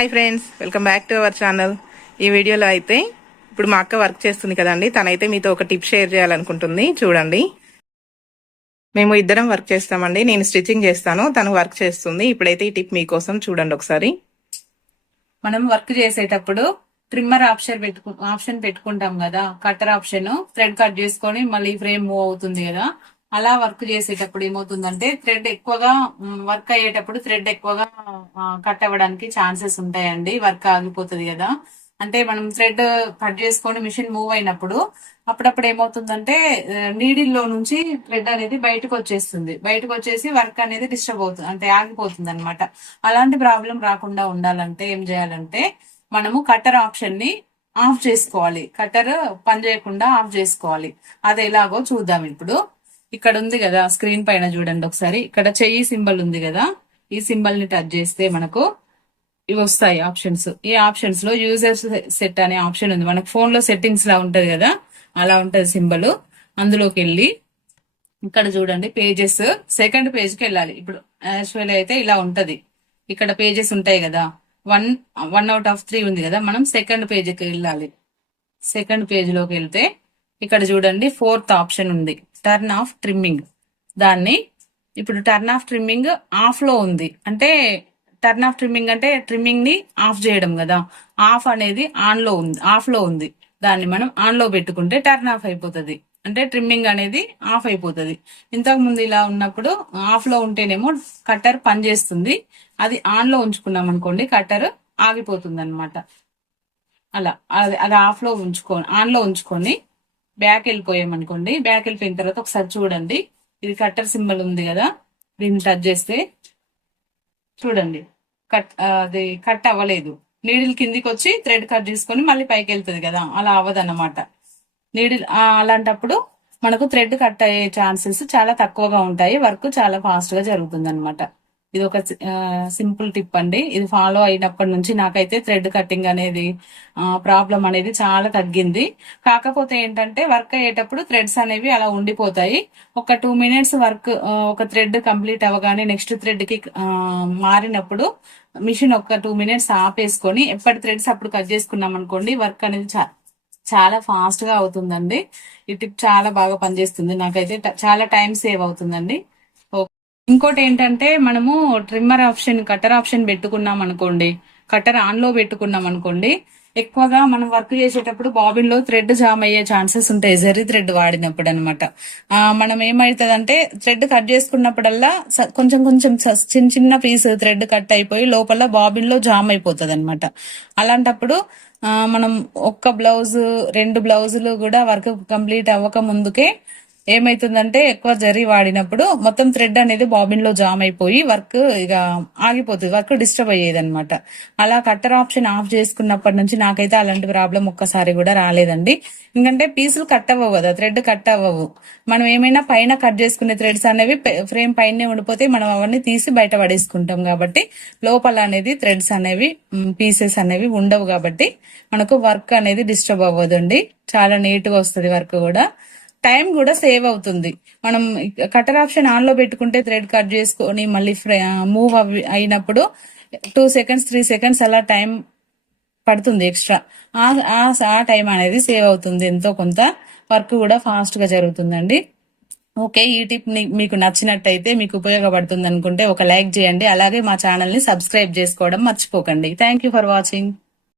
Hi friends, welcome back to our channel. ఈ వీడియోలో అయితే ఇప్పుడు మా అక్క వర్క్ చేస్తుంది కదండి, తనైతే మీతో ఒక టిప్ షేర్ చేయాలనుకుంటుంది. చూడండి, మేము ఇద్దరం వర్క్ చేస్తామండి. నేను స్టిచ్చింగ్ చేస్తాను, తను వర్క్ చేస్తుంది. ఇప్పుడైతే ఈ టిప్ మీకోసం చూడండి ఒకసారి. మనం వర్క్ చేసేటప్పుడు ట్రిమ్మర్ ఆప్షన్ పెట్టుకుంటాం కదా, కట్టర్ ఆప్షన్, థ్రెడ్ కట్ చేసుకొని మళ్ళీ ఫ్రేమ్ మూవ్ అవుతుంది కదా. అలా వర్క్ చేసేటప్పుడు ఏమవుతుందంటే థ్రెడ్ ఎక్కువగా వర్క్ అయ్యేటప్పుడు థ్రెడ్ ఎక్కువగా కట్ అవ్వడానికి ఛాన్సెస్ ఉంటాయండి. వర్క్ ఆగిపోతుంది కదా. అంటే మనం థ్రెడ్ కట్ చేసుకొని మిషన్ మూవ్ అయినప్పుడు అప్పుడప్పుడు ఏమవుతుందంటే నీడిల్లో నుంచి థ్రెడ్ అనేది బయటకు వచ్చేసి వర్క్ అనేది డిస్టర్బ్ అవుతుంది, అంటే ఆగిపోతుంది అనమాట. అలాంటి ప్రాబ్లం రాకుండా ఉండాలంటే ఏం చేయాలంటే మనము కట్టర్ ఆప్షన్ ని ఆఫ్ చేసుకోవాలి. కట్టర్ పని చేయకుండా ఆఫ్ చేసుకోవాలి. అది ఎలాగో చూద్దాం ఇప్పుడు. ఇక్కడ ఉంది కదా స్క్రీన్ పైన చూడండి ఒకసారి. ఇక్కడ చెయ్యి సింబల్ ఉంది కదా, ఈ సింబల్ ని టచ్ చేస్తే మనకు ఇవి వస్తాయి ఆప్షన్స్. ఈ ఆప్షన్స్ లో యూజర్ సెట్ అనే ఆప్షన్ ఉంది. మనకు ఫోన్ లో సెట్టింగ్స్ లా ఉంటది కదా, అలా ఉంటది సింబల్. అందులోకి వెళ్ళి ఇక్కడ చూడండి పేజెస్, సెకండ్ పేజ్ కి వెళ్ళాలి. ఇప్పుడు యాక్చువల్ అయితే ఇలా ఉంటది. ఇక్కడ పేజెస్ ఉంటాయి కదా, వన్ 1/3 ఉంది కదా, మనం సెకండ్ పేజ్కి వెళ్ళాలి. సెకండ్ పేజ్ లోకి వెళ్తే ఇక్కడ చూడండి 4th ఆప్షన్ ఉంది, టర్న్ ఆఫ్ ట్రిమ్మింగ్. దాన్ని ఇప్పుడు టర్న్ ఆఫ్ ట్రిమ్మింగ్ ఆఫ్ లో ఉంది. అంటే టర్న్ ఆఫ్ ట్రిమ్మింగ్ అంటే ట్రిమ్మింగ్ ని ఆఫ్ చేయడం కదా. ఆఫ్ అనేది ఆఫ్ లో ఉంది. దాన్ని మనం ఆన్ లో పెట్టుకుంటే టర్న్ ఆఫ్ అయిపోతుంది. అంటే ట్రిమ్మింగ్ అనేది ఆఫ్ అయిపోతుంది. ఇంతకు ముందు ఇలా ఉన్నప్పుడు ఆఫ్ లో ఉంటేనేమో కట్టర్ పనిచేస్తుంది. అది ఆన్ లో ఉంచుకున్నాం అనుకోండి, కట్టర్ ఆగిపోతుంది అనమాట. అలా అది ఆన్ లో ఉంచుకొని బ్యాక్ వెళ్ళిపోయామనుకోండి. బ్యాక్ వెళ్ళిపోయిన తర్వాత ఒకసారి చూడండి, ఇది కట్టర్ సింబల్ ఉంది కదా, దీన్ని టచ్ చేస్తే చూడండి అది కట్ అవ్వలేదు. నీడిల్ కిందికి వచ్చి థ్రెడ్ కట్ చేసుకొని మళ్ళీ పైకి వెళ్తుంది కదా, అలా అవ్వదన్నమాట. నీడిల్ అలాంటప్పుడు మనకు థ్రెడ్ కట్ అయ్యే ఛాన్సెస్ చాలా తక్కువగా ఉంటాయి. వర్క్ చాలా ఫాస్ట్ గా జరుగుతుంది అనమాట. ఇది ఒక సింపుల్ టిప్ అండి. ఇది ఫాలో అయినప్పటి నుంచి నాకైతే థ్రెడ్ కటింగ్ అనేది ప్రాబ్లం అనేది చాలా తగ్గింది. కాకపోతే ఏంటంటే వర్క్ అయ్యేటప్పుడు థ్రెడ్స్ అనేవి అలా ఉండిపోతాయి. ఒక 2 minutes వర్క్, ఒక థ్రెడ్ కంప్లీట్ అవ్వగానే నెక్స్ట్ థ్రెడ్ కి మారినప్పుడు మిషన్ ఒక 2 minutes ఆపేసుకొని ఎప్పటి థ్రెడ్స్ అప్పుడు కట్ చేసుకున్నాం అనుకోండి, వర్క్ అనేది చాలా ఫాస్ట్ గా అవుతుందండి. ఈ టిప్ చాలా బాగా పనిచేస్తుంది. నాకైతే చాలా టైం సేవ్ అవుతుందండి. ఇంకోటి ఏంటంటే మనము కట్టర్ ఆప్షన్ పెట్టుకున్నాం అనుకోండి, కట్టర్ ఆన్ లో పెట్టుకున్నాం అనుకోండి, ఎక్కువగా మనం వర్క్ చేసేటప్పుడు బాబిన్ లో థ్రెడ్ జామ్ అయ్యే ఛాన్సెస్ ఉంటాయి, జరీ థ్రెడ్ వాడినప్పుడు అనమాట. మనం ఏమైతుందంటే థ్రెడ్ కట్ చేసుకున్నప్పుడల్లా కొంచెం కొంచెం చిన్న చిన్న పీస్ థ్రెడ్ కట్ అయిపోయి లోపల బాబిన్ లో జామ్ అయిపోతుంది అనమాట. అలాంటప్పుడు మనం ఒక్క బ్లౌజ్ 2 బ్లౌజులు కూడా వర్క్ కంప్లీట్ అవ్వక ముందుకే ఏమైతుందంటే ఎక్కువ జరీ వాడినప్పుడు మొత్తం థ్రెడ్ అనేది బాబిన్ లో జామ్ అయిపోయి వర్క్ ఇక ఆగిపోతుంది, వర్క్ డిస్టర్బ్ అయ్యేది అనమాట. అలా కట్టర్ ఆప్షన్ ఆఫ్ చేసుకున్నప్పటి నుంచి నాకైతే అలాంటి ప్రాబ్లం ఒక్కసారి కూడా రాలేదండి. ఎందుకంటే పీసులు కట్ అవ్వవు కదా, థ్రెడ్ కట్ అవ్వవు. మనం ఏమైనా పైన కట్ చేసుకునే థ్రెడ్స్ అనేవి ఫ్రేమ్ పైనే ఉండిపోతే మనం అవన్నీ తీసి బయట పడేసుకుంటాం కాబట్టి లోపల అనేది థ్రెడ్స్ అనేవి పీసెస్ అనేవి ఉండవు కాబట్టి మనకు వర్క్ అనేది డిస్టర్బ్ అవ్వదండి. చాలా నీట్ గా వస్తుంది వర్క్ కూడా. టైం కూడా సేవ్ అవుతుంది. మనం కట్టర్ ఆప్షన్ ఆన్ లో పెట్టుకుంటే థ్రెడ్ కట్ చేసుకొని మళ్ళీ మూవ్ అయినప్పుడు 2 seconds 3 seconds అలా టైం పడుతుంది ఎక్స్ట్రా. ఆ టైం అనేది సేవ్ అవుతుంది. ఎంతో కొంత వర్క్ కూడా ఫాస్ట్ గా జరుగుతుందండి. ఓకే, ఈ టిప్ మీకు నచ్చినట్టయితే, మీకు ఉపయోగపడుతుంది అనుకుంటే ఒక లైక్ చేయండి. అలాగే మా ఛానల్ ని సబ్స్క్రైబ్ చేసుకోవడం మర్చిపోకండి. Thank you for watching.